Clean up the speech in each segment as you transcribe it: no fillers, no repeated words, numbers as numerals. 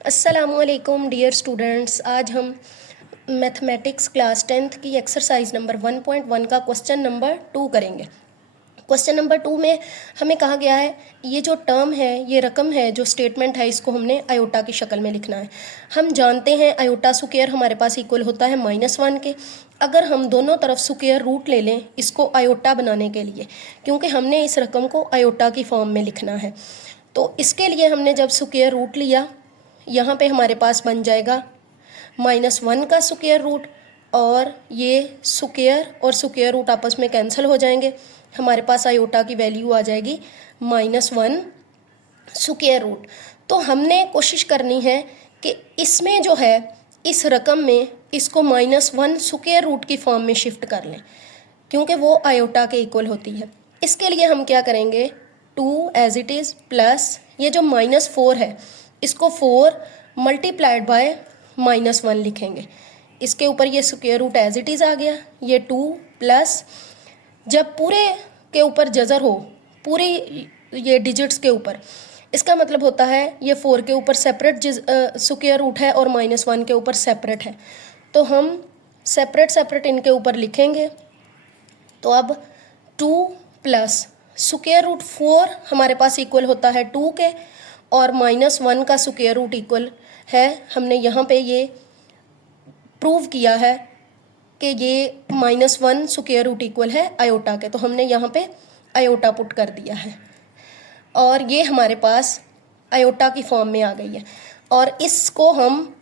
अस्सलामुअलैकुम dear students. आज हम मैथमेटिक्स क्लास 10th की एक्सरसाइज नंबर 1.1 का क्वेश्चन नंबर 2 करेंगे। क्वेश्चन नंबर 2 में हमें कहा गया है ये जो टर्म है, ये रकम है, जो स्टेटमेंट है, इसको हमने आयोटा की शक्ल में लिखना है। हम जानते हैं आयोटा स्क्वायर हमारे पास इक्वल होता है -1 के। अगर हम दोनों तरफ स्क्वायर रूट ले लें इसको आयोटा बनाने के लिए, क्योंकि हमने इस रकम को आयोटा की फॉर्म में लिखना है, तो इसके लिए हमने जब स्क्वायर रूट लिया, यहाँ पे हमारे पास बन जाएगा -1 का स्क्वायर रूट, और ये स्क्वायर और स्क्वायर रूट आपस में कैंसिल हो जाएंगे। हमारे पास आयोटा की वैल्यू आ जाएगी -1 स्क्वायर रूट। तो हमने कोशिश करनी है कि इसमें जो है, इस रकम में इसको -1 स्क्वायर रूट की फॉर्म में शिफ्ट कर लें, क्योंकि वो आयोटा के इक्वल होती है। इसके लिए हम क्या करेंगे, 2 एज इट इज़ प्लस ये जो -4 है इसको 4 मल्टीप्लाइड बाय -1 लिखेंगे। इसके ऊपर ये square root as it is आ गया, ये 2 प्लस, जब पूरे के ऊपर जज़र हो, पूरे ये डिजिट्स के ऊपर, इसका मतलब होता है ये 4 के ऊपर सेपरेट स्क्वायर रूट है और -1 के ऊपर सेपरेट है, तो हम सेपरेट सेपरेट इनके ऊपर लिखेंगे। तो अब 2 प्लस स्क्वायर रूट 4 हमारे पास इक्वल होता है 2 के, और -1 का स्क्वायर रूट इक्वल है, हमने यहाँ पे ये प्रूव किया है कि ये -1 स्क्वायर रूट इक्वल है आयोटा के, तो हमने यहाँ पे आयोटा पुट कर दिया है और ये हमारे पास आयोटा की फॉर्म में आ गई है। और इसको हम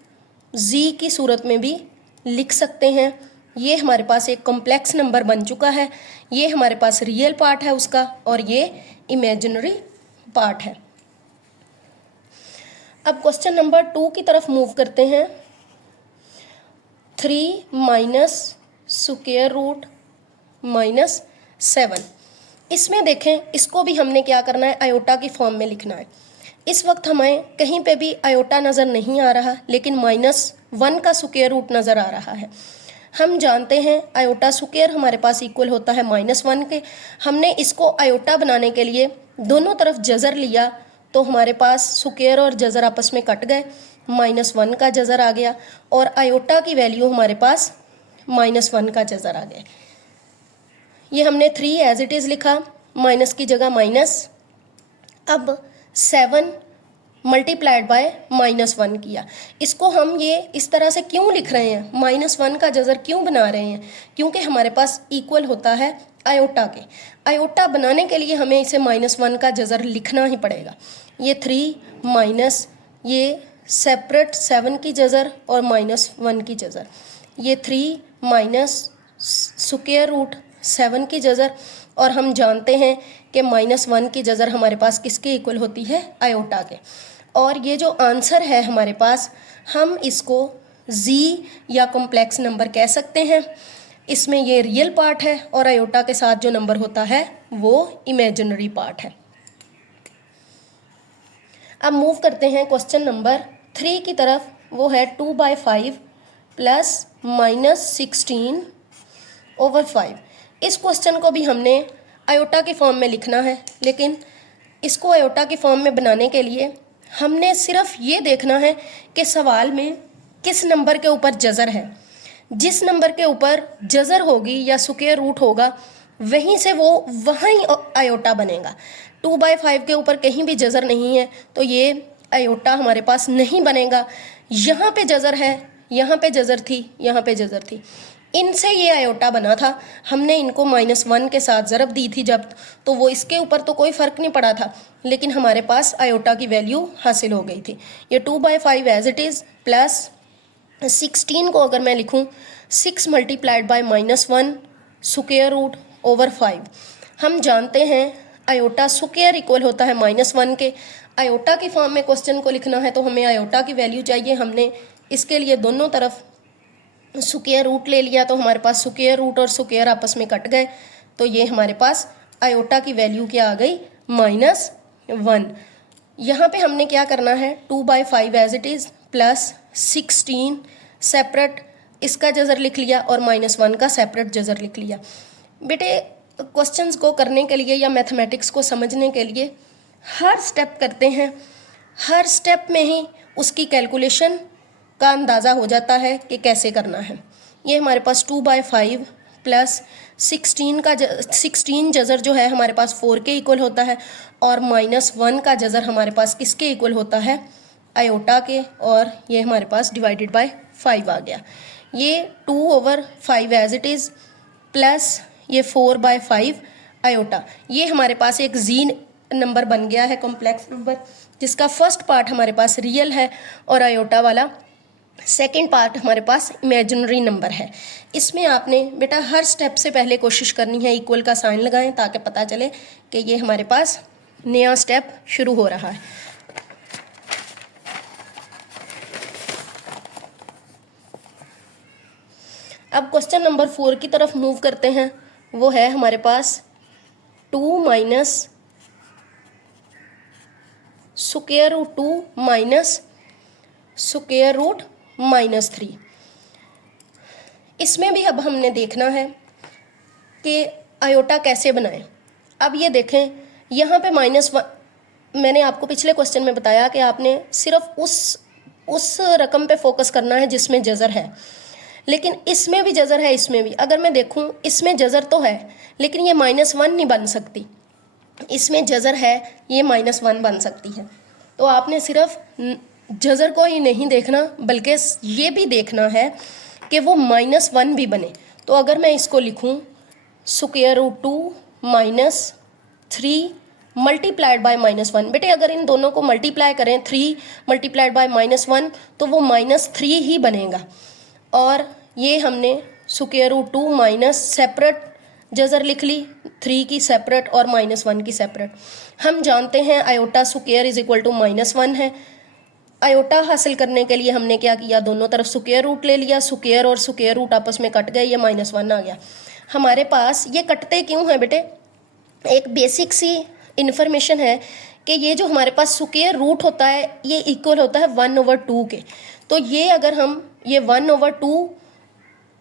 जी की सूरत में भी लिख सकते हैं। ये हमारे पास एक कॉम्प्लेक्स नंबर बन चुका है, ये हमारे पास रियल पार्ट है उसका, और ये इमेजिनरी पार्ट है। अब क्वेश्चन नंबर 2 की तरफ मूव करते हैं। 3 माइनस स्क्वायर रूट -7, इसमें देखें, इसको भी हमने क्या करना है, आयोटा की फॉर्म में लिखना है। इस वक्त हमें कहीं पे भी आयोटा नज़र नहीं आ रहा, लेकिन -1 का स्क्वायर रूट नज़र आ रहा है। हम जानते हैं आयोटा स्क्वायर हमारे पास इक्वल होता है -1 के। हमने इसको आयोटा बनाने के लिए दोनों तरफ जज़र लिया, तो हमारे पास स्क्वायर और जज़र आपस में कट गए, -1 का जज़र आ गया, और आयोटा की वैल्यू हमारे पास -1 का जज़र आ गया। ये हमने 3 एज इट इज़ लिखा, माइनस की जगह माइनस। अब 7 मल्टीप्लाइड बाय -1 किया। इसको हम ये इस तरह से क्यों लिख रहे हैं, -1 का जज़र क्यों बना रहे हैं, क्योंकि हमारे पास इक्वल होता है आयोटा के। आयोटा बनाने के लिए हमें इसे -1 का जज़र लिखना ही पड़ेगा। ये 3 माइनस ये सेपरेट 7 की जज़र और -1 की जज़र, ये 3 माइनस स्क्वायर रूट 7 की जज़र, और हम जानते हैं कि -1 की जज़र हमारे पास किसके इक्वल होती है, आयोटा के। और ये जो आंसर है हमारे पास, हम इसको जी या कॉम्प्लेक्स नंबर कह सकते हैं। इसमें ये रियल पार्ट है और आयोटा के साथ जो नंबर होता है वो इमेजिनरी पार्ट है। अब मूव करते हैं क्वेश्चन नंबर 3 की तरफ। वो है 2/5 प्लस -16/5। इस क्वेश्चन को भी हमने आयोटा की फॉर्म में लिखना है, लेकिन इसको आयोटा की फॉर्म में बनाने के लिए हमने सिर्फ ये देखना है कि सवाल में किस नंबर के ऊपर जज़र है। जिस नंबर के ऊपर जज़र होगी या स्क्वायर रूट होगा, वहीं से वो वहीं आयोटा बनेगा। 2/5 के ऊपर कहीं भी जज़र नहीं है, तो ये आयोटा हमारे पास नहीं बनेगा। यहाँ पे जज़र है, यहाँ पे जज़र थी, यहाँ पे जज़र थी, इनसे ये आयोटा बना था। हमने इनको -1 के साथ ज़रब दी थी जब, तो वो इसके ऊपर तो कोई फ़र्क नहीं पड़ा था, लेकिन हमारे पास आयोटा की वैल्यू हासिल हो गई थी। ये 2/5 एज इट इज़ प्लस 16 को अगर मैं लिखूं, 6 multiplied by -1 square root over 5। हम जानते हैं आयोटा स्क्वायर इक्वल होता है -1 के। आयोटा की फॉर्म में क्वेश्चन को लिखना है तो हमें आयोटा की वैल्यू चाहिए। हमने इसके लिए दोनों तरफ स्क्वायर रूट ले लिया, तो हमारे पास स्क्वायर रूट और स्क्वायर आपस में कट गए, तो ये हमारे पास आयोटा की वैल्यू क्या आ गई, -1। यहाँ पे हमने क्या करना है, 2/5 as it is plus 16 separate इसका जज़र लिख लिया और -1 का सेपरेट जज़र लिख लिया। बेटे क्वेश्चंस को करने के लिए या मैथमेटिक्स को समझने के लिए हर स्टेप करते हैं, हर स्टेप में ही उसकी कैलकुलेशन का अंदाज़ा हो जाता है कि कैसे करना है। ये हमारे पास 2/5 प्लस 16 जज़र जो है हमारे पास 4 के इक्वल होता है, और -1 का जज़र हमारे पास किसके इक्वल होता है, आयोटा के, और ये हमारे पास डिवाइडेड बाय 5 आ गया। ये 2/5 एज इट इज़ प्लस ये 4/5 आयोटा, ये हमारे पास एक जी नंबर बन गया है, कॉम्प्लेक्स नंबर, जिसका फर्स्ट पार्ट हमारे पास रियल है और आयोटा वाला सेकंड पार्ट हमारे पास इमेजिनरी नंबर है। इसमें आपने बेटा हर स्टेप से पहले कोशिश करनी है इक्वल का साइन लगाएं, ताकि पता चले कि ये हमारे पास नया स्टेप शुरू हो रहा है। अब क्वेश्चन नंबर 4 की तरफ मूव करते हैं। वो है हमारे पास 2 minus square root 2 minus square root -3। इसमें भी अब हमने देखना है कि आयोटा कैसे बनाएं। अब ये देखें, यहाँ पे -1, मैंने आपको पिछले क्वेश्चन में बताया कि आपने सिर्फ उस रकम पे फोकस करना है जिसमें जज़र है, लेकिन इसमें भी जज़र है, इसमें भी। अगर मैं देखूँ इसमें जज़र तो है, लेकिन ये -1 नहीं बन सकती, इसमें जज़र है, ये -1 बन सकती है। तो आपने सिर्फ जज़र को ही नहीं देखना, बल्कि ये भी देखना है कि वो -1 भी बने। तो अगर मैं इसको लिखूँ स्क्वायर रूट 2 -3 मल्टीप्लाइड बाय -1, बेटे अगर इन दोनों को मल्टीप्लाई करें 3 मल्टीप्लाइड बाय -1 तो वो -3 ही बनेगा। और ये हमने स्क्वायर रूट 2 माइनस सेपरेट जज़र लिख ली, 3 की सेपरेट और -1 की सेपरेट। हम जानते हैं iota square is equal to -1 है। आयोटा हासिल करने के लिए हमने क्या किया, दोनों तरफ स्क्वायर रूट ले लिया, स्क्वायर और स्क्वायर रूट आपस में कट गए, ये -1 आ गया हमारे पास। ये कटते क्यों हैं बेटे, एक बेसिक सी इन्फॉर्मेशन है कि ये जो हमारे पास स्क्वायर रूट होता है ये इक्वल होता है 1/2 के। तो ये अगर हम ये 1/2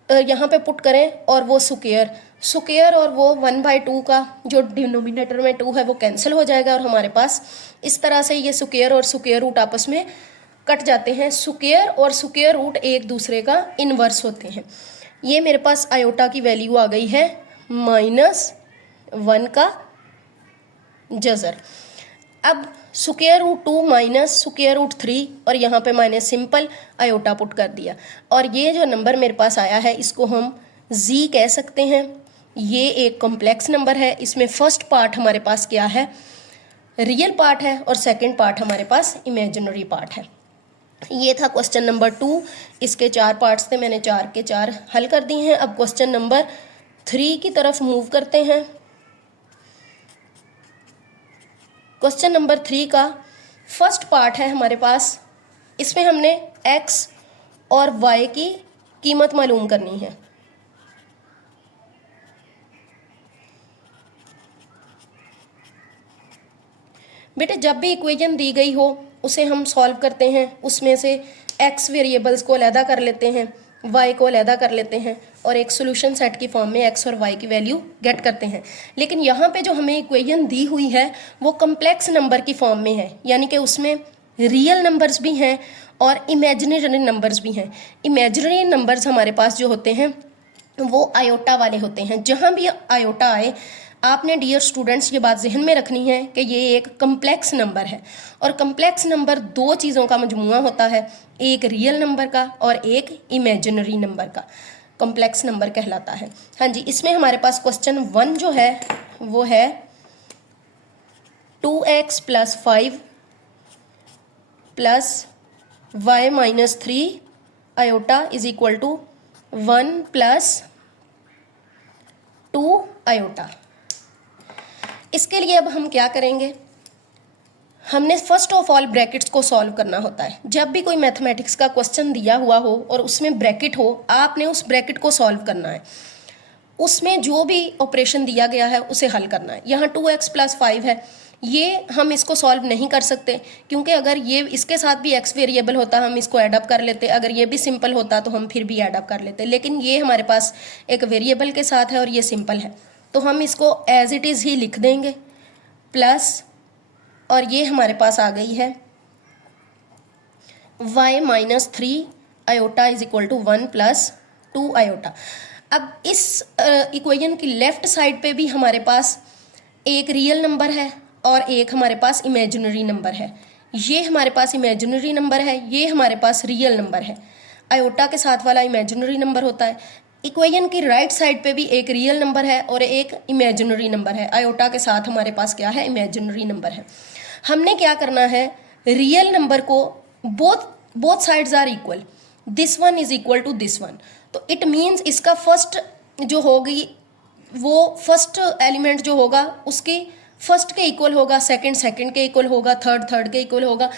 यहाँ पे पुट करें और वो स्क्वायर और वो 1/2 का जो डिनोमिनेटर में 2 है वो कैंसिल हो जाएगा, और हमारे पास इस तरह से ये स्क्वायर और स्क्वायर रूट आपस में कट जाते हैं। स्क्वायर और स्क्वायर रूट एक दूसरे का इन्वर्स होते हैं। ये मेरे पास आयोटा की वैल्यू आ गई है -1 का जज़र। अब square root 2 minus square root 3 और यहाँ पे मैंने सिंपल आयोटा पुट कर दिया, और ये जो नंबर मेरे पास आया है इसको हम जी कह सकते हैं। ये एक कॉम्प्लेक्स नंबर है, इसमें फर्स्ट पार्ट हमारे पास क्या है, रियल पार्ट है, और सेकंड पार्ट हमारे पास इमेजिनरी पार्ट है। ये था क्वेश्चन नंबर 2, इसके 4 पार्ट्स थे, मैंने 4 के 4 हल कर दिए हैं। अब क्वेश्चन नंबर 3 की तरफ मूव करते हैं। क्वेश्चन नंबर 3 का फर्स्ट पार्ट है हमारे पास, इसमें हमने x और y की कीमत मालूम करनी है। बेटे जब भी इक्वेशन दी गई हो उसे हम सॉल्व करते हैं, उसमें से x वेरिएबल्स को अलहदा कर लेते हैं, y को अलहदा कर लेते हैं, और एक सोल्यूशन सेट की फॉर्म में x और y की वैल्यू गेट करते हैं। लेकिन यहाँ पे जो हमें इक्वेशन दी हुई है वो कम्प्लेक्स नंबर की फॉर्म में है, यानी कि उसमें रियल नंबर्स भी हैं और इमेजिनरी नंबर्स भी हैं। इमेजिनरी नंबर्स हमारे पास जो होते हैं वो आयोटा वाले होते हैं। जहाँ भी आयोटा आए, आपने डियर स्टूडेंट्स ये बात जहन में रखनी है कि ये एक कम्प्लेक्स नंबर है, और कम्प्लेक्स नंबर 2 चीज़ों का मजमुआ होता है, एक रियल नंबर का और एक इमेजिनरी नंबर का, कम्प्लेक्स नंबर कहलाता है। हाँ जी, इसमें हमारे पास क्वेश्चन 1 जो है वो है 2x + 5 + y - 3 iota is equal to 1 + 2 iota. इसके लिए अब हम क्या करेंगे, हमने फर्स्ट ऑफ ऑल ब्रैकेट्स को सॉल्व करना होता है। जब भी कोई मैथमेटिक्स का क्वेश्चन दिया हुआ हो और उसमें ब्रैकेट हो, आपने उस ब्रैकेट को सॉल्व करना है, उसमें जो भी ऑपरेशन दिया गया है उसे हल करना है। यहाँ 2x + 5 है, ये हम इसको सॉल्व नहीं कर सकते, क्योंकि अगर ये इसके साथ भी x वेरिएबल होता हम इसको ऐड अप कर लेते, अगर ये भी सिंपल होता तो हम फिर भी ऐड अप कर लेते, लेकिन ये हमारे पास एक वेरिएबल के साथ है और ये सिंपल है, तो हम इसको एज इट इज़ ही लिख देंगे प्लस, और ये हमारे पास आ गई है y minus 3 iota is equal to 1 plus 2 iota. अब इस इक्वेशन की लेफ्ट साइड पे भी हमारे पास एक रियल नंबर है और एक हमारे पास इमेजिनरी नंबर है। ये हमारे पास इमेजिनरी नंबर है, ये हमारे पास रियल नंबर है। आयोटा के साथ वाला इमेजिनरी नंबर होता है। इक्वेशन की राइट साइड पे भी एक रियल नंबर है और एक इमेजिनरी नंबर है। आयोटा के साथ हमारे पास क्या है, इमेजिनरी नंबर है। हमने क्या करना है, रियल नंबर को both sides are equal, this one is equal to this one, तो इट मीन्स इसका फर्स्ट जो होगी वो फर्स्ट एलिमेंट जो होगा उसकी फर्स्ट के इक्वल होगा, सेकंड के इक्वल होगा, थर्ड के इक्वल होगा।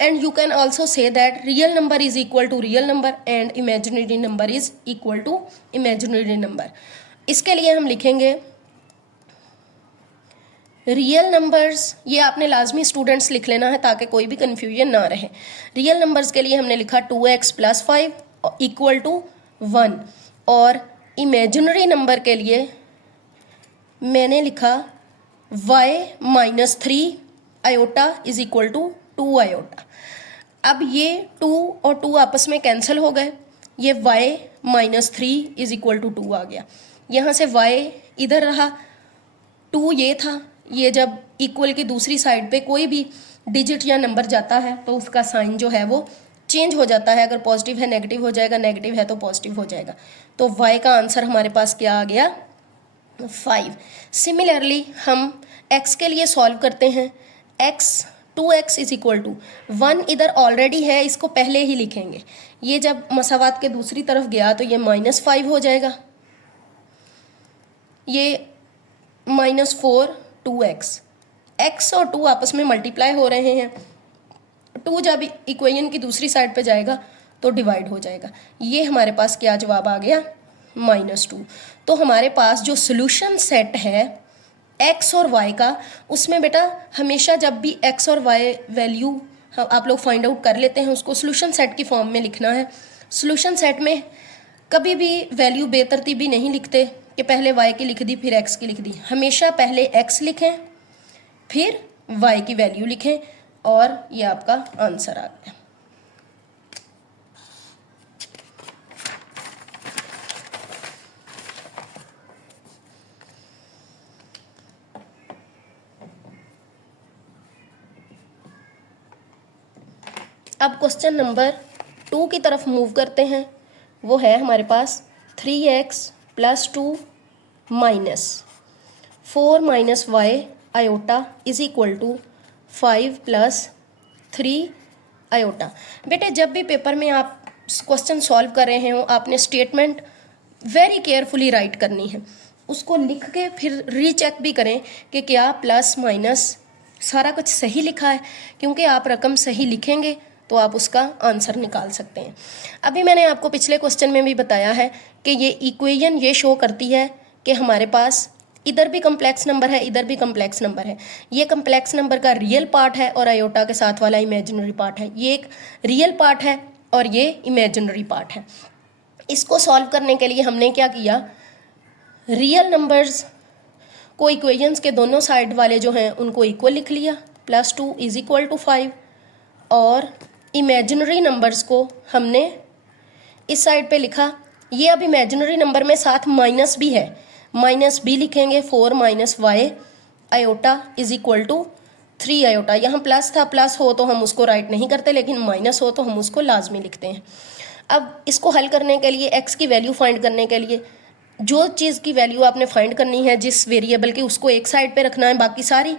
And you can also say that real number is equal to real number and imaginary number is equal to imaginary number. इसके लिए हम लिखेंगे रियल नंबर्स, ये आपने लाजमी स्टूडेंट्स लिख लेना है ताकि कोई भी कन्फ्यूजन ना रहे। रियल नंबर्स के लिए हमने लिखा 2x प्लस 5 इक्वल टू 1 और इमेजिनरी नंबर के लिए मैंने लिखा y minus 3 iota is equal to 2 iota. अब ये 2 और 2 आपस में कैंसिल हो गए, ये y minus 3 is equal to 2 आ गया। यहाँ से y इधर रहा, 2 ये था, ये जब इक्वल की दूसरी साइड पे कोई भी डिजिट या नंबर जाता है तो उसका साइन जो है वो चेंज हो जाता है। अगर पॉजिटिव है नेगेटिव हो जाएगा, नेगेटिव है तो पॉजिटिव हो जाएगा। तो y का आंसर हमारे पास क्या आ गया, 5। सिमिलरली हम x के लिए सॉल्व करते हैं। x 2x is equal to 1 इधर ऑलरेडी है, इसको पहले ही लिखेंगे। ये जब मसावात के दूसरी तरफ गया तो ये -5 हो जाएगा, ये -4 2x, x और 2 आपस में मल्टीप्लाई हो रहे हैं। 2 जब इक्वेशन की दूसरी साइड पे जाएगा तो डिवाइड हो जाएगा। ये हमारे पास क्या जवाब आ गया, -2। तो हमारे पास जो सोल्यूशन सेट है x और y का, उसमें बेटा हमेशा जब भी x और y वैल्यू आप लोग फाइंड आउट कर लेते हैं उसको सोल्यूशन सेट की फॉर्म में लिखना है। सोल्यूशन सेट में कभी भी वैल्यू बेतरतीबी नहीं लिखते कि पहले y की लिख दी फिर x की लिख दी। हमेशा पहले x लिखें फिर y की वैल्यू लिखें और ये आपका आंसर आ गया। अब क्वेश्चन नंबर 2 की तरफ मूव करते हैं। वो है हमारे पास 3x plus 2 minus 4 minus y iota is equal to 5 plus 3 iota. बेटे जब भी पेपर में आप क्वेश्चन सॉल्व कर रहे हो आपने स्टेटमेंट वेरी केयरफुली राइट करनी है, उसको लिख के फिर रीचेक भी करें कि क्या प्लस माइनस सारा कुछ सही लिखा है, क्योंकि आप रकम सही लिखेंगे तो आप उसका आंसर निकाल सकते हैं। अभी मैंने आपको पिछले क्वेश्चन में भी बताया है कि ये इक्वेशन ये शो करती है कि हमारे पास इधर भी कम्प्लेक्स नंबर है, इधर भी कम्प्लेक्स नंबर है। ये कम्प्लेक्स नंबर का रियल पार्ट है और आयोटा के साथ वाला इमेजिनरी पार्ट है। ये एक रियल पार्ट है और ये इमेजिनरी पार्ट है। इसको सॉल्व करने के लिए हमने क्या किया, रियल नंबर्स को इक्वेशंस के दोनों साइड वाले जो हैं उनको इक्वल लिख लिया, +2 इज इक्वल टू 5, और इमेजिनरी नंबर्स को हमने इस साइड पे लिखा। ये अब इमेजिनरी नंबर में साथ माइनस भी है, माइनस भी लिखेंगे, 4 minus y iota is equal to 3 iota. यहाँ प्लस था, प्लस हो तो हम उसको राइट नहीं करते, लेकिन माइनस हो तो हम उसको लाजमी लिखते हैं। अब इसको हल करने के लिए x की वैल्यू फाइंड करने के लिए जो चीज़ की वैल्यू आपने फाइंड करनी है जिस वेरिएबल की, उसको एक साइड पे रखना है, बाकी सारी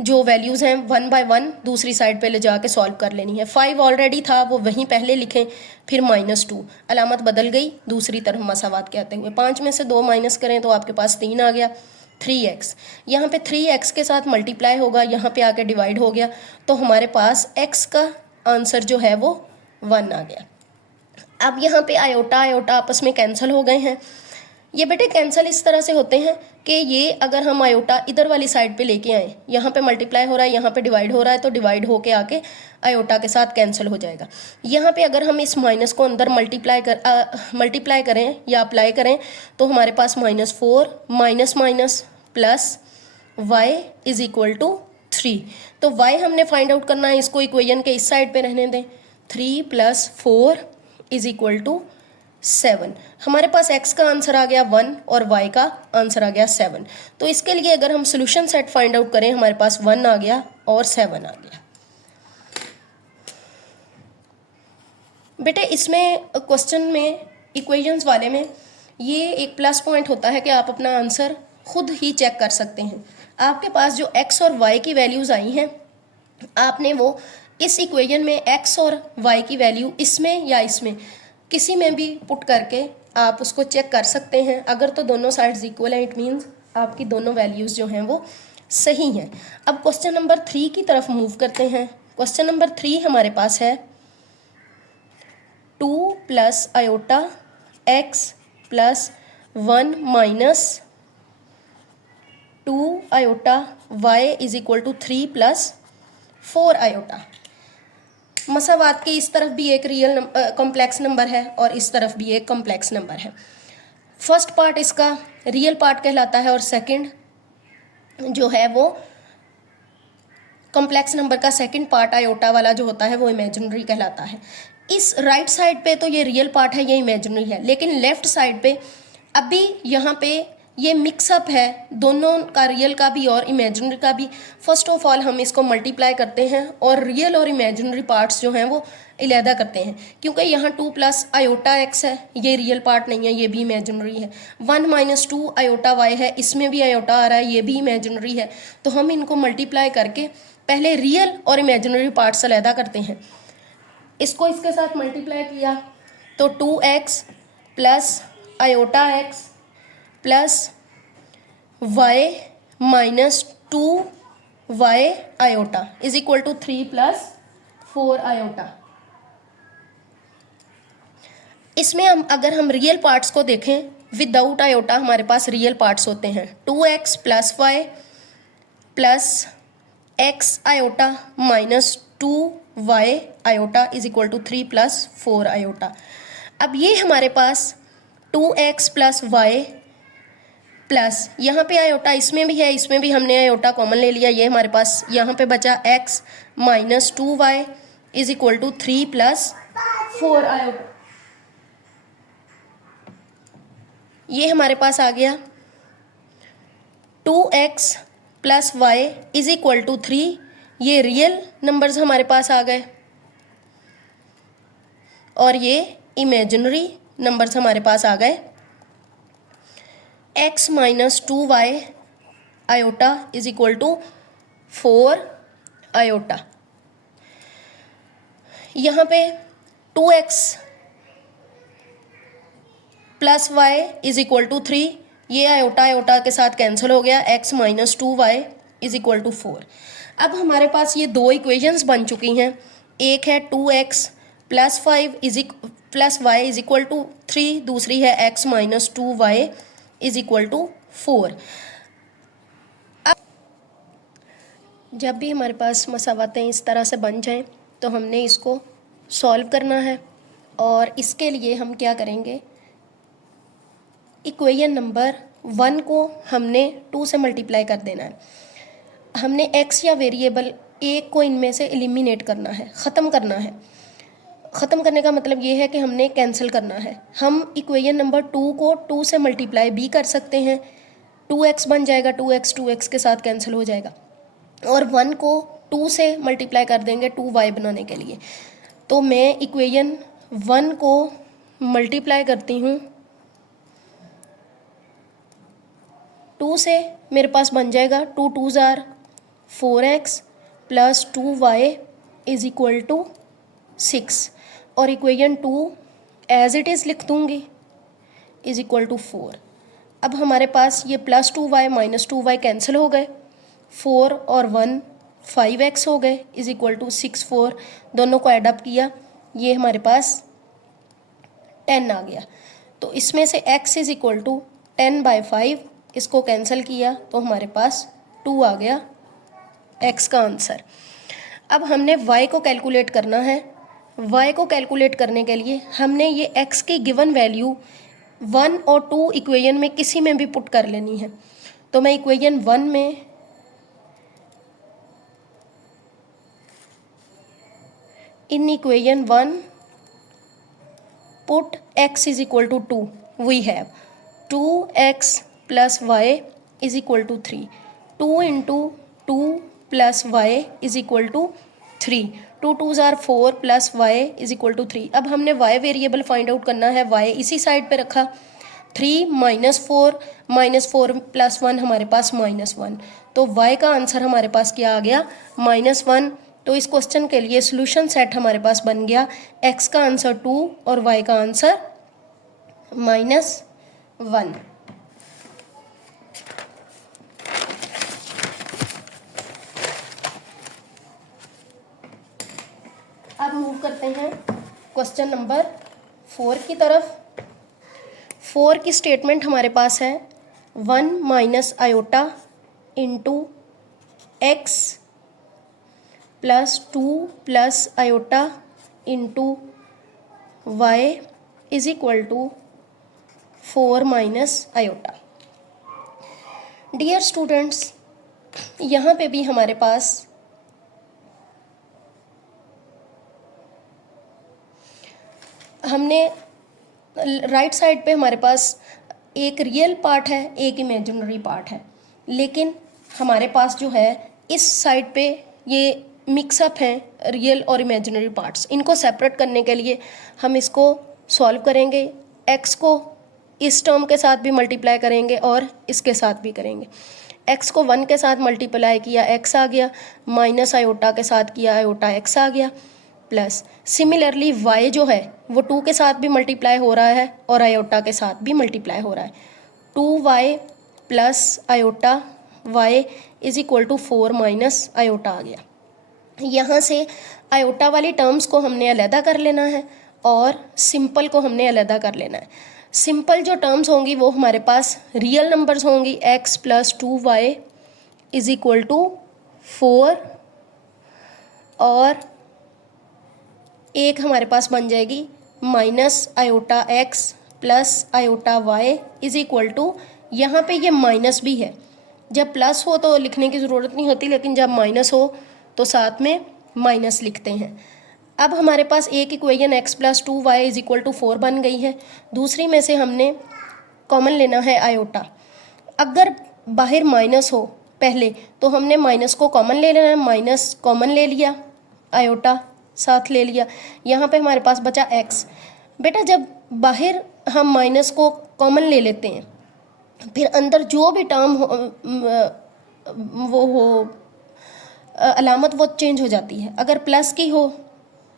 जो वैल्यूज़ हैं 1 बाय 1 दूसरी साइड पे ले जाके सॉल्व कर लेनी है। 5 ऑलरेडी था वो वहीं पहले लिखें, फिर -2 अलामत बदल गई दूसरी तरफ मसावात कहते हुए। 5 में से 2 माइनस करें तो आपके पास 3 आ गया। 3x यहाँ पे 3x के साथ मल्टीप्लाई होगा, यहाँ पे आके डिवाइड हो गया, तो हमारे पास x का आंसर जो है वो 1 आ गया। अब यहाँ पे आयोटा आयोटा आपस में कैंसिल हो गए हैं। ये बेटे कैंसिल इस तरह से होते हैं कि ये अगर हम आयोटा इधर वाली साइड पे लेके आए, यहाँ पे मल्टीप्लाई हो रहा है, यहाँ पे डिवाइड हो रहा है, तो डिवाइड होके आके आयोटा के साथ कैंसिल हो जाएगा। यहाँ पे अगर हम इस माइनस को अंदर मल्टीप्लाई करें या अप्लाई करें तो हमारे पास -4 minus minus plus y is equal to 3। तो y हमने फाइंड आउट करना है, इसको इक्वेशन के इस साइड पे रहने दें, 3 + 4 = 7। हमारे पास x का आंसर आ गया 1 और y का आंसर आ गया 7। तो इसके लिए अगर हम सोल्यूशन सेट फाइंड आउट करें, हमारे पास 1 आ गया और 7 आ गया। बेटे इसमें क्वेश्चन में इक्वेशंस वाले में ये एक प्लस पॉइंट होता है कि आप अपना आंसर खुद ही चेक कर सकते हैं। आपके पास जो x और y की वैल्यूज़ आई हैं, आपने वो इस इक्वेशन में x और y की वैल्यू इसमें या इसमें किसी में भी पुट करके आप उसको चेक कर सकते हैं। अगर तो दोनों साइड्स इक्वल हैं, इट मीन्स आपकी दोनों वैल्यूज़ जो हैं वो सही हैं। अब क्वेश्चन नंबर 3 की तरफ मूव करते हैं। क्वेश्चन नंबर 3 हमारे पास है 2 + iota x + 1 - 2 iota y = 3 + 4 iota. मसावात के इस तरफ भी एक रियल कॉम्प्लेक्स नंबर है और इस तरफ भी एक कॉम्प्लेक्स नंबर है। फर्स्ट पार्ट इसका रियल पार्ट कहलाता है और सेकंड जो है वो कॉम्प्लेक्स नंबर का सेकंड पार्ट आयोटा वाला जो होता है वो इमेजिनरी कहलाता है। इस राइट साइड पे तो ये रियल पार्ट है, ये इमेजिनरी है, लेकिन लेफ्ट साइड पे अभी यहाँ पे ये मिक्सअप है दोनों का, रियल का भी और इमेजिनरी का भी। फर्स्ट ऑफ ऑल हम इसको मल्टीप्लाई करते हैं और रियल और इमेजिनरी पार्ट्स जो हैं वो अलहदा करते हैं, क्योंकि यहाँ 2 + आयोटा x है, ये रियल पार्ट नहीं है, ये भी इमेजिनरी है। 1 - 2 आयोटा y है, इसमें भी आयोटा आ रहा है, ये भी इमेजिनरी है। तो हम इनको मल्टीप्लाई करके पहले रियल और इमेजिनरी पार्ट्स अलहदा करते हैं। इसको इसके साथ मल्टीप्लाई किया तो 2x + iota x + y - 2y iota = 3 + 4 iota. इसमें अगर हम रियल पार्ट्स को देखें, विदाउट आयोटा हमारे पास रियल पार्ट्स होते हैं 2x + y + x iota - 2y iota = 3 + 4 iota. अब ये हमारे पास 2x + y प्लस यहाँ पे आयोटा इसमें भी है, इसमें भी हमने आयोटा कॉमन ले लिया, ये हमारे पास यहाँ पे बचा x - 2y = 3 + 4 आयोटा। ये हमारे पास आ गया 2x + y = 3। ये रियल नंबर्स हमारे पास आ गए और ये इमेजिनरी नंबर्स हमारे पास आ गए। x - 2y iota = 4 iota. यहाँ पे 2x + y = 3, ये आयोटा आयोटा के साथ कैंसिल हो गया, x - 2y = 4। अब हमारे पास ये दो इक्वेशंस बन चुकी हैं। एक है 2x + 5 + y = 3, दूसरी है x - 2y = 4। अब जब भी हमारे पास मसावातें इस तरह से बन जाएं तो हमने इसको सॉल्व करना है, और इसके लिए हम क्या करेंगे, इक्वेशन नंबर 1 को हमने 2 से मल्टीप्लाई कर देना है। हमने x या वेरिएबल एक को इनमें से एलिमिनेट करना है, ख़त्म करना है। ख़त्म करने का मतलब ये है कि हमने कैंसिल करना है। हम इक्वेशन नंबर 2 को 2 से मल्टीप्लाई भी कर सकते हैं, 2x बन जाएगा, 2x के साथ कैंसिल हो जाएगा, और 1 को 2 से मल्टीप्लाई कर देंगे 2y बनाने के लिए। तो मैं इक्वेशन 1 को मल्टीप्लाई करती हूँ 2 से, मेरे पास बन जाएगा 2 × 2 = 4x + 2y = 6, और इक्वेशन 2 एज इट इज़ लिख दूँगी = 4। अब हमारे पास ये +2y - 2y कैंसिल हो गए, 4 और 1 5x हो गए = 6 4, दोनों को एडअप किया, ये हमारे पास 10 आ गया। तो इसमें से x = 10/5, इसको कैंसिल किया तो हमारे पास 2 आ गया x का आंसर। अब हमने y को कैलकुलेट करना है। y को कैलकुलेट करने के लिए हमने ये x की गिवन वैल्यू 1 और 2 इक्वेशन में किसी में भी पुट कर लेनी है। तो मैं इक्वेशन 1 में in equation 1 put x is equal to 2, we have 2x plus y is equal to 3, 2 into 2 plus y is equal to 3, 2 2s are 4 plus y is equal to 3। अब हमने y वेरिएबल फाइंड आउट करना है, y इसी side पे रखा, 3 -4 plus 1 हमारे पास -1, तो y का आंसर हमारे पास क्या आ गया, -1। तो इस क्वेश्चन के लिए सॉल्यूशन सेट हमारे पास बन गया, x का आंसर 2 और y का आंसर -1। अब मूव करते हैं क्वेश्चन नंबर 4 की तरफ। 4 की स्टेटमेंट हमारे पास है 1 minus iota into X plus 2 plus iota into Y is equal to 4 minus iota. Dear students, यहाँ पे भी हमारे पास हमने राइट साइड पे हमारे पास एक रियल पार्ट है, एक इमेजिनरी पार्ट है, लेकिन हमारे पास जो है इस साइड पे ये मिक्सअप हैं रियल और इमेजिनरी पार्ट्स। इनको सेपरेट करने के लिए हम इसको सॉल्व करेंगे, एक्स को इस टर्म के साथ भी मल्टीप्लाई करेंगे और इसके साथ भी करेंगे। एक्स को 1 के साथ मल्टीप्लाई किया, एक्स आ गया, माइनस आयोटा के साथ किया, आयोटा एक्स आ गया, प्लस सिमिलरली y जो है वो 2 के साथ भी मल्टीप्लाई हो रहा है और आयोटा के साथ भी मल्टीप्लाई हो रहा है। 2y plus iota y is equal to 4 minus iota आ गया। यहाँ से आयोटा वाली टर्म्स को हमने अलहदा कर लेना है और सिंपल को हमने अलहदा कर लेना है। सिंपल जो टर्म्स होंगी वो हमारे पास रियल नंबर्स होंगी, x plus 2y is equal to 4 और एक हमारे पास बन जाएगी minus iota X plus iota Y is equal to, यहाँ पे ये माइनस भी है, जब प्लस हो तो लिखने की ज़रूरत नहीं होती, लेकिन जब माइनस हो तो साथ में माइनस लिखते हैं। अब हमारे पास एक equation X plus 2y is equal to 4 बन गई है। दूसरी में से हमने कॉमन लेना है आयोटा। अगर बाहर माइनस हो पहले तो हमने माइनस को कॉमन ले लेना है, माइनस कॉमन ले लिया, आयोटा साथ ले लिया, यहाँ पे हमारे पास बचा x। बेटा जब बाहर हम माइनस को कॉमन ले लेते हैं, फिर अंदर जो भी टर्म वो हो अलामत वो चेंज हो जाती है। अगर प्लस की हो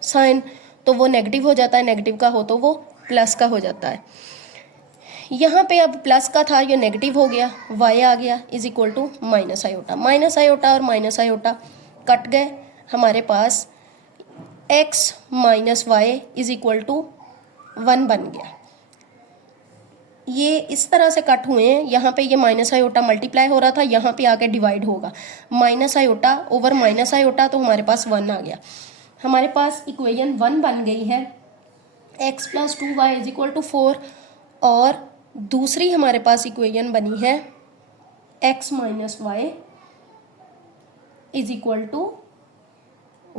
साइन तो वो नेगेटिव हो जाता है, नेगेटिव का हो तो वो प्लस का हो जाता है। यहाँ पे अब प्लस का था, ये नेगेटिव हो गया, y आ गया is equal to minus iota. Minus iota और माइनस आयोटा कट गए, हमारे पास x minus Y is equal to 1 बन गया। ये इस तरह से कट हुए हैं, यहाँ पे ये माइनस आयोटा मल्टीप्लाई हो रहा था, यहाँ पे आके डिवाइड होगा, minus iota over minus iota, तो हमारे पास 1 आ गया। हमारे पास इक्वेशन 1 बन गई है, x plus 2y is equal to 4, और दूसरी हमारे पास इक्वेशन बनी है x minus Y is equal to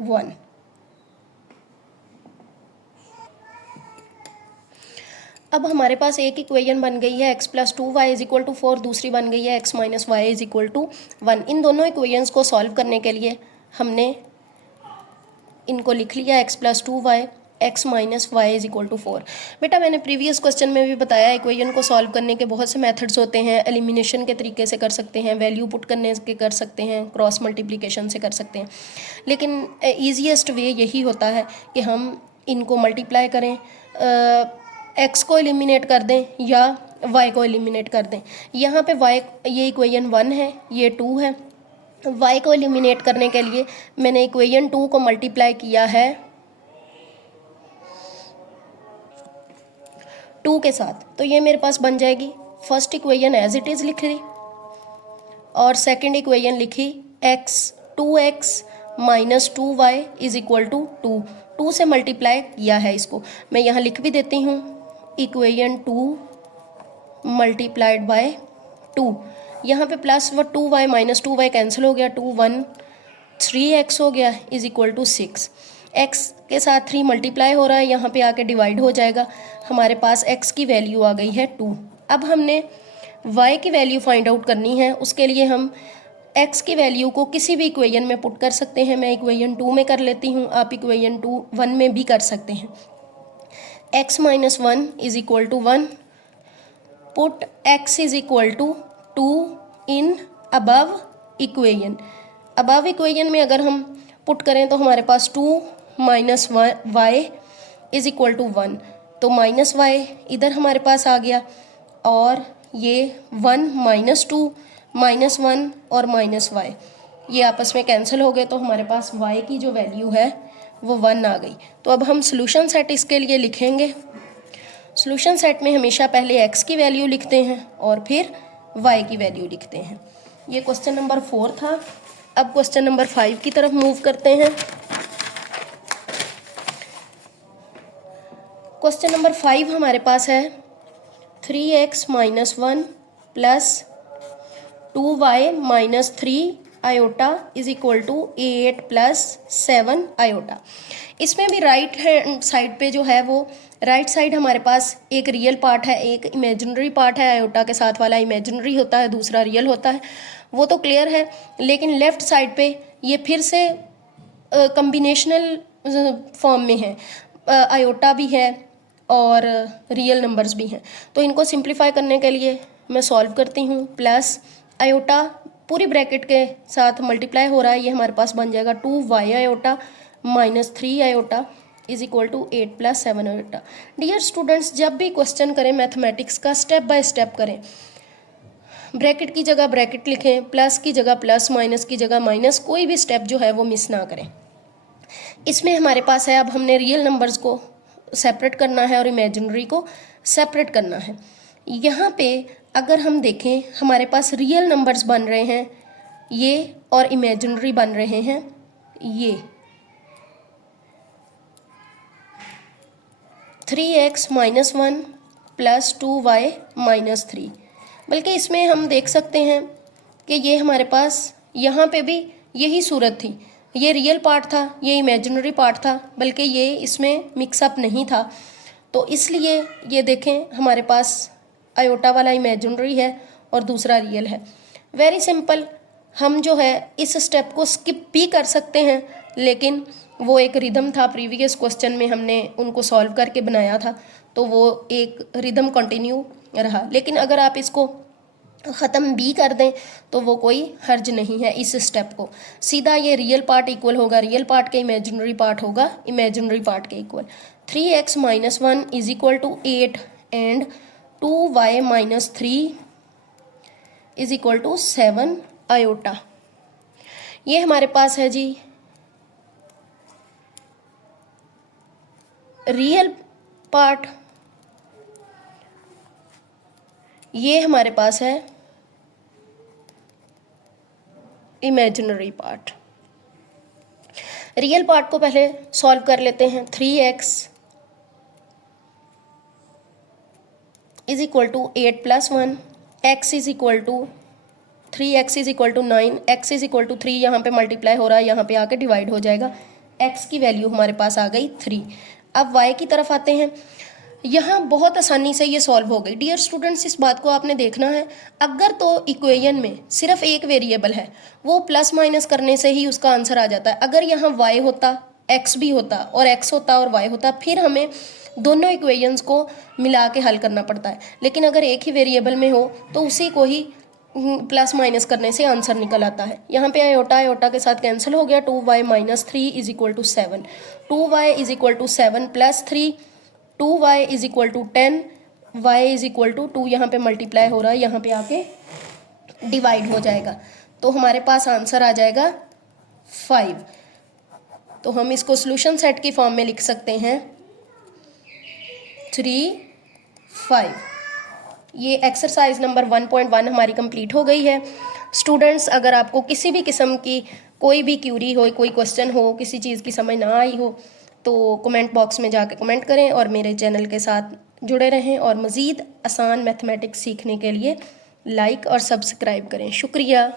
1। अब हमारे पास एक इक्वेशन बन गई है x plus 2y is equal to 4, दूसरी बन गई है x minus Y is equal to 1। इन दोनों इक्वेशंस को सॉल्व करने के लिए हमने इनको लिख लिया, x plus 2y x minus Y is equal to 4। बेटा मैंने प्रीवियस क्वेश्चन में भी बताया इक्वेशन को सॉल्व करने के बहुत से मेथड्स होते हैं। एलिमिनेशन के तरीके से कर सकते हैं, वैल्यू पुट करने के कर सकते हैं, क्रॉस मल्टीप्लिकेशन से कर सकते हैं, लेकिन ईजीएस्ट वे यही होता है कि हम इनको मल्टीप्लाई करें, x को एलिमिनेट कर दें या y को एलिमिनेट कर दें। यहाँ पे y, ये इक्वेशन 1 है, ये 2 है। y को एलिमिनेट करने के लिए मैंने इक्वेशन 2 को मल्टीप्लाई किया है 2 के साथ, तो ये मेरे पास बन जाएगी। First equation as it is लिख ली और सेकंड इक्वेशन लिखी x 2x minus 2y is equal to 2। 2 से मल्टीप्लाई किया है, इसको मैं यहाँ लिख भी देती हूँ, इक्वेशन 2 मल्टीप्लाइड बाय 2। यहाँ पे प्लस व 2y माइनस 2y कैंसिल हो गया, 2 1 3x हो गया इज इक्वल टू 6। x के साथ 3 मल्टीप्लाई हो रहा है, यहाँ पे आके डिवाइड हो जाएगा। हमारे पास x की वैल्यू आ गई है 2। अब हमने y की वैल्यू फाइंड आउट करनी है। उसके लिए हम x की वैल्यू को किसी भी इक्वेशन में पुट कर सकते हैं। मैं इक्वेशन 2 में कर लेती हूँ, आप इक्वेशन 1 में भी कर सकते हैं। x minus 1 is equal to 1, put x is equal to 2 in above equation. Above equation में अगर हम पुट करें तो हमारे पास 2 minus Y is equal to 1, तो माइनस वाई इधर हमारे पास आ गया, और ये 1 माइनस 2 माइनस 1 और माइनस वाई ये आपस में कैंसिल हो गए, तो हमारे पास y की जो वैल्यू है वो 1 आ गई। तो अब हम सोल्यूशन सेट इसके लिए लिखेंगे। सोल्यूशन सेट में हमेशा पहले x की वैल्यू लिखते हैं और फिर y की वैल्यू लिखते हैं। ये क्वेश्चन नंबर 4 था। अब क्वेश्चन नंबर 5 की तरफ मूव करते हैं। क्वेश्चन नंबर 5 हमारे पास है 3x minus 1 plus 2y minus 3 iota is equal to 8 plus 7 iota. इसमें भी राइट हैंड साइड पे जो है वो राइट साइड हमारे पास एक रियल पार्ट है, एक इमेजिनरी पार्ट है। आयोटा के साथ वाला इमेजिनरी होता है, दूसरा रियल होता है, वो तो क्लियर है। लेकिन लेफ्ट साइड पे ये फिर से कम्बिनेशनल फॉर्म में है, आयोटा भी है और रियल नंबर्स भी हैं। तो इनको सिंप्लीफाई करने के लिए मैं सॉल्व करती हूँ। प्लस आयोटा पूरी ब्रैकेट के साथ मल्टीप्लाई हो रहा है, ये हमारे पास बन जाएगा 2y iota minus 3 iota is equal to 8 plus 7 iota. Dear students, जब भी क्वेश्चन करें मैथमेटिक्स का स्टेप बाय स्टेप करें। ब्रैकेट की जगह ब्रैकेट लिखें, प्लस की जगह प्लस, माइनस की जगह माइनस, कोई भी स्टेप जो है वो मिस ना करें। इसमें हमारे पास है, अब हमने रियल नंबर्स को सेपरेट करना है और इमेजिनरी को सेपरेट करना है। यहाँ पे अगर हम देखें हमारे पास रियल नंबर्स बन रहे हैं ये, और इमेजिनरी बन रहे हैं ये। 3x minus 1 plus 2y minus 3, बल्कि इसमें हम देख सकते हैं कि ये हमारे पास यहाँ पे भी यही सूरत थी। ये रियल पार्ट था, ये इमेजिनरी पार्ट था, बल्कि ये इसमें मिक्सअप नहीं था। तो इसलिए ये देखें हमारे पास आयोटा वाला इमेजिनरी है और दूसरा रियल है। वेरी सिंपल, हम जो है इस स्टेप को स्किप भी कर सकते हैं, लेकिन वो एक रिदम था, प्रीवियस क्वेश्चन में हमने उनको सॉल्व करके बनाया था, तो वो एक रिदम कंटिन्यू रहा। लेकिन अगर आप इसको ख़त्म भी कर दें तो वो कोई हर्ज नहीं है। इस स्टेप को सीधा ये रियल पार्ट इक्वल होगा रियल पार्ट के, इमेजिनरी पार्ट होगा इमेजिनरी पार्ट के equal. 3x minus 1 is equal to 8 and 2y minus 3 is equal to 7 iota. ये हमारे पास है जी रियल पार्ट, ये हमारे पास है इमेजिनरी पार्ट। रियल पार्ट को पहले सॉल्व कर लेते हैं। 3x is equal to 8 plus 1, x is equal to 3x is equal to 9, x is equal to 3, यहाँ पे मल्टीप्लाई हो रहा है, यहाँ पे आके डिवाइड हो जाएगा। x की वैल्यू हमारे पास आ गई 3। अब y की तरफ आते हैं। यहाँ बहुत आसानी से ये सॉल्व हो गई। डियर स्टूडेंट्स, इस बात को आपने देखना है, अगर तो इक्वेशन में सिर्फ एक वेरिएबल है, वो प्लस माइनस करने से ही उसका आंसर आ जाता है। अगर यहाँ y होता, x भी होता, और x होता और y होता, फिर हमें दोनों इक्वेशंस को मिला के हल करना पड़ता है। लेकिन अगर एक ही वेरिएबल में हो तो उसी को ही प्लस माइनस करने से आंसर निकल आता है। यहाँ पे आयोटा के साथ कैंसिल हो गया। 2y minus 3 is equal to 7, 2y is equal to 7 plus 3, 2y is equal to 10, y is equal to 2, यहाँ पे मल्टीप्लाई हो रहा है, यहाँ पे आके डिवाइड हो जाएगा, तो हमारे पास आंसर आ जाएगा 5। तो हम इसको सॉल्यूशन सेट की फॉर्म में लिख सकते हैं 3, 5। ये एक्सरसाइज नंबर 1.1 हमारी कंप्लीट हो गई है। स्टूडेंट्स, अगर आपको किसी भी किस्म की कोई भी क्यूरी हो, कोई क्वेश्चन हो, किसी चीज़ की समझ ना आई हो, तो कमेंट बॉक्स में जाके कमेंट करें और मेरे चैनल के साथ जुड़े रहें। और मज़ीद आसान मैथमेटिक्स सीखने के लिए लाइक और सब्सक्राइब करें। शुक्रिया।